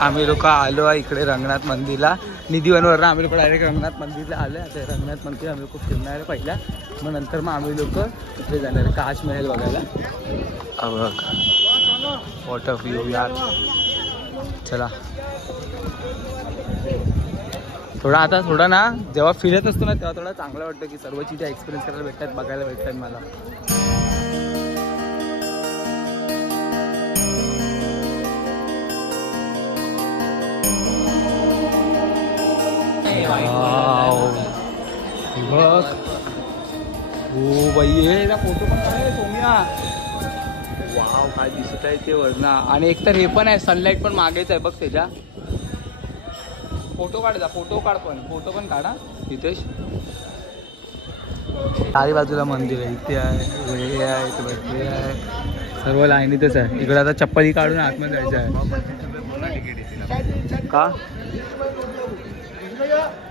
आम्ही लोक आलो आहे इकडे रंगनाथ मंदिरला. निधीवनवरून आम्ही लोक डायरेक्ट रंगनाथ मंदिरला आलो. आता रंगनाथ मंदिर आम्ही लोक फिरणार आहे पहिला, मग नंतर मग आम्ही लोक इकडे जाणार आहे काश महल बघायला. वॉटर व्ह्यू यार. चला थोडा ना जेव्हा फिरत असतो ना तेव्हा थोडा चांगलं वाटतं की सर्व चीज एक्सपिरियन्स करायला भेटतात, बघायला भेटतात मला. बघ हो बाई, फोटो पण काढले सोम्या. वाव काय दिसत आहे ते वरना. आणि एकतर हे पण आहे, सनलाईट पण मागेच आहे बघ त्याच्या. फोटो काढ, फोटो पण काढा नितेश. चारी बाजूला मंदिर आहे, इथे आहे, हे आहे, इथे आहे, सर्व लाईनीतच आहे. इकडे आता चप्पल काढून आतमध्ये जायचं आहे का.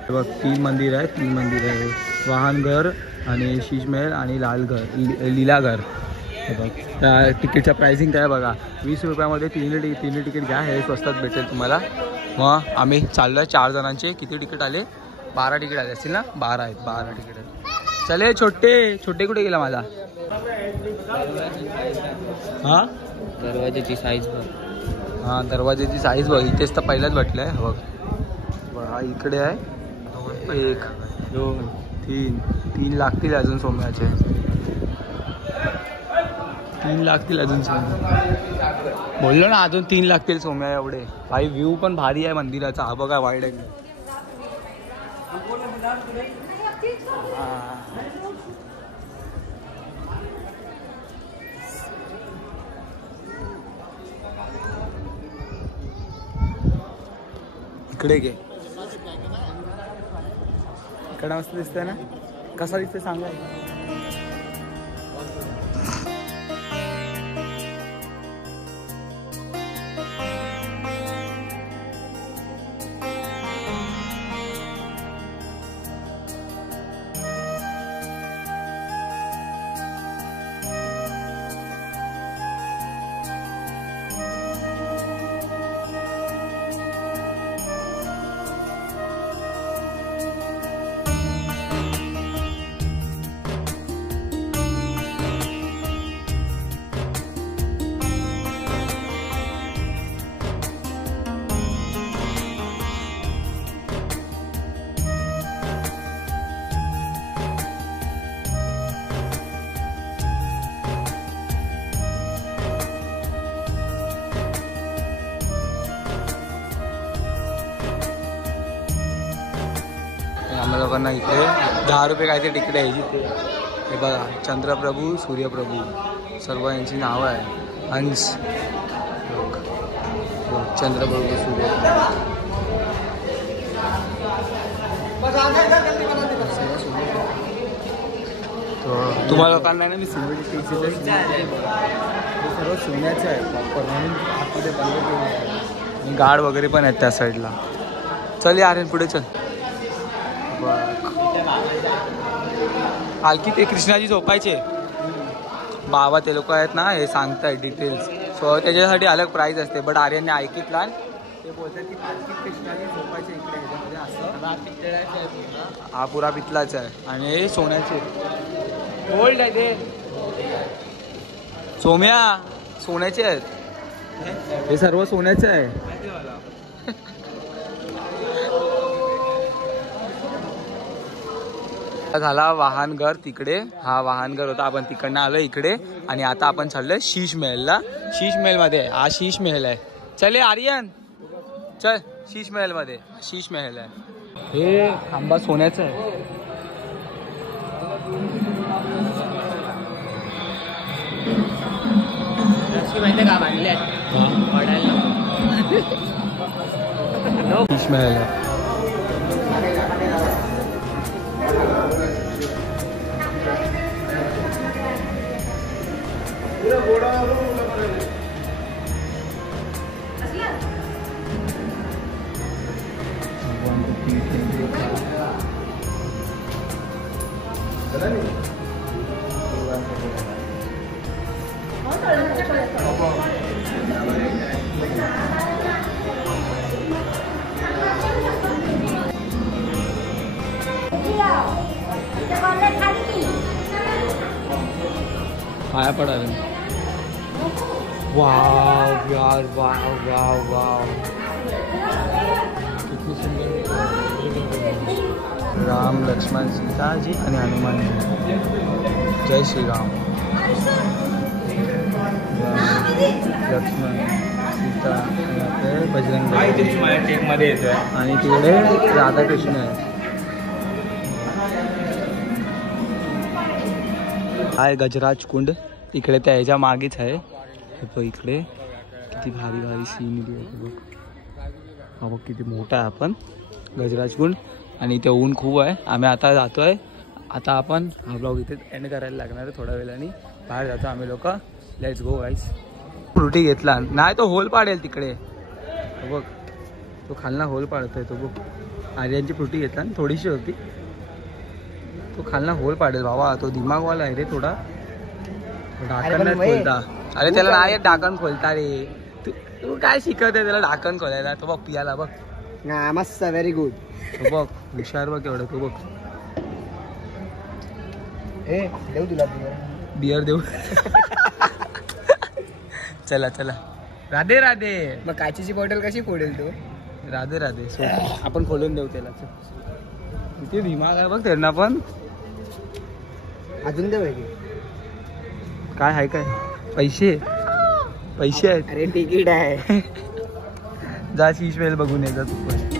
बघ तीन मंदिर आहे, वाहनघर आणि शीशमहल आणि लीलाघर. बघ त्या तिकीटच्या प्राइसिंग काय बघा, 20 रुपयामध्ये तीन तिकीट घ्या, हे स्वस्तात भेटेल तुम्हाला. मग आम्ही चाललो आहे 4 जणांचे. किती तिकीट आले? 12 तिकीट आले असतील ना. 12 आहेत, 12 तिकीट आहेत. चले छोटे कुठे गेला माझा? हां दरवाजाची साईज बघ. हां दरवाजाची साईज बघ, इथेच तर पहिलाच भेटलं आहे बघ. हा इकडे आहे. 1 2 3 लागतील अजून सोम्याचे. 3 लागतील अजून सोम्या. बोललो ना अजून 3 लागतील सोम्या एवढे. भाई व्ह्यू पण भारी आहे मंदिराचा. हा बघा वाईड आहे. इकडे घे, इकडे मस्त दिसतंय ना. कसा दिसतंय सांगा. आम्हाला लोकांना इथे 10 रुपये काहीतरी तिकीट आहे इथे. हे बघा चंद्रप्रभू, सूर्यप्रभू सर्व यांची नावं आहे. हंस, चंद्रप्रभू, सूर्यप्रभू. तुम्हाला लोकांना ना मी सिंगल सर्व सोन्याचं आहे प्रॉपर, म्हणून आतमध्ये बंद केलं. गार्ड वगैरे पण आहेत त्या साईडला. चल यार पुढे चल. हलकी ते कृष्णाजी झोपायचे बाबा, ते लोक आहेत ना हे सांगताय डिटेल्स. सो त्याच्यासाठी अलग प्राईज असते. बट आर्यनने ऐकितला, ते बोलतात की कृष्णाजी झोपायचे इकडे ह्याच्यामध्ये असं. हा पुरा पितलाच आहे आणि हे सोन्याचे गोल्ड आहे. ते सोम्या सोन्याचे आहेत, हे सर्व सोन्याचे आहे. झाला वाहनघर तिकडे. हा वाहनघर होता, आपण तिकडनं आलो इकडे. आणि आता आपण चाललोय शीश महलला. शीश महल मध्ये हा शीश महल आहे. चले आर्यन चल शीश महल मध्ये. शीश महल आहे. हे खांबा सोन्याचं आहे. का बांधले शीश महल आहे. पाया पडा रे. वाव यार, वाव वाव वाव, किती सुंदर. राम लक्ष्मण सीताजी आणि हनुमानजी. जय श्रीराम. लक्ष्मण सीता आणि बजरंग मध्ये येतोय आणि तिकडे राधाकृष्ण आहे. हा गजराज कुंड इकडे त्या ह्याच्या मागेच आहे. इकडे किती भारी भारी सीनरी आहे बघ. हा बघ किती मोठा आहे. आपण गजराज कुंड आणि इथे ऊन खूप आहे. आम्ही आता जातोय. आता आपण हा ब्लॉग इथे एंड करायला लागणार आहे. थोड्या वेळाने बाहेर जातो आम्ही लोक. Let's go guys. फ्रुटी घेतला नाही तो होल पाडेल तिकडे बघ. तो खालना होल पाडतोय तो बघ. आर्यांची फ्रुटी घेतला आणि थोडीशी होती. तो खालना होल पाडेल बाबा. तो दिमागवाला आहे रे थोडा. ढाकण नाही खोलता. अरे त्याला नाही ढाकण खोलता रे. तू काय शिकवते त्याला ढाकण खोलायला. तो बघ पियाला बघ. मस्त, व्हेरी गुड. तो बघ हुशार बघ एवढं. तो बघ देऊ तुला बियर देऊ. चला चला. राधे राधे. मग काचीची बॉटल कशी फोडेल तू. राधे राधे. आपण खोलून देऊ त्याला. किती दिमाग आहे बघ त्यांना पण. अजून दे काय आहे काय. पैसे पैसे आहेत. अरे तिकीट आहे. जा शीश वेल बघून ये जा तू पण.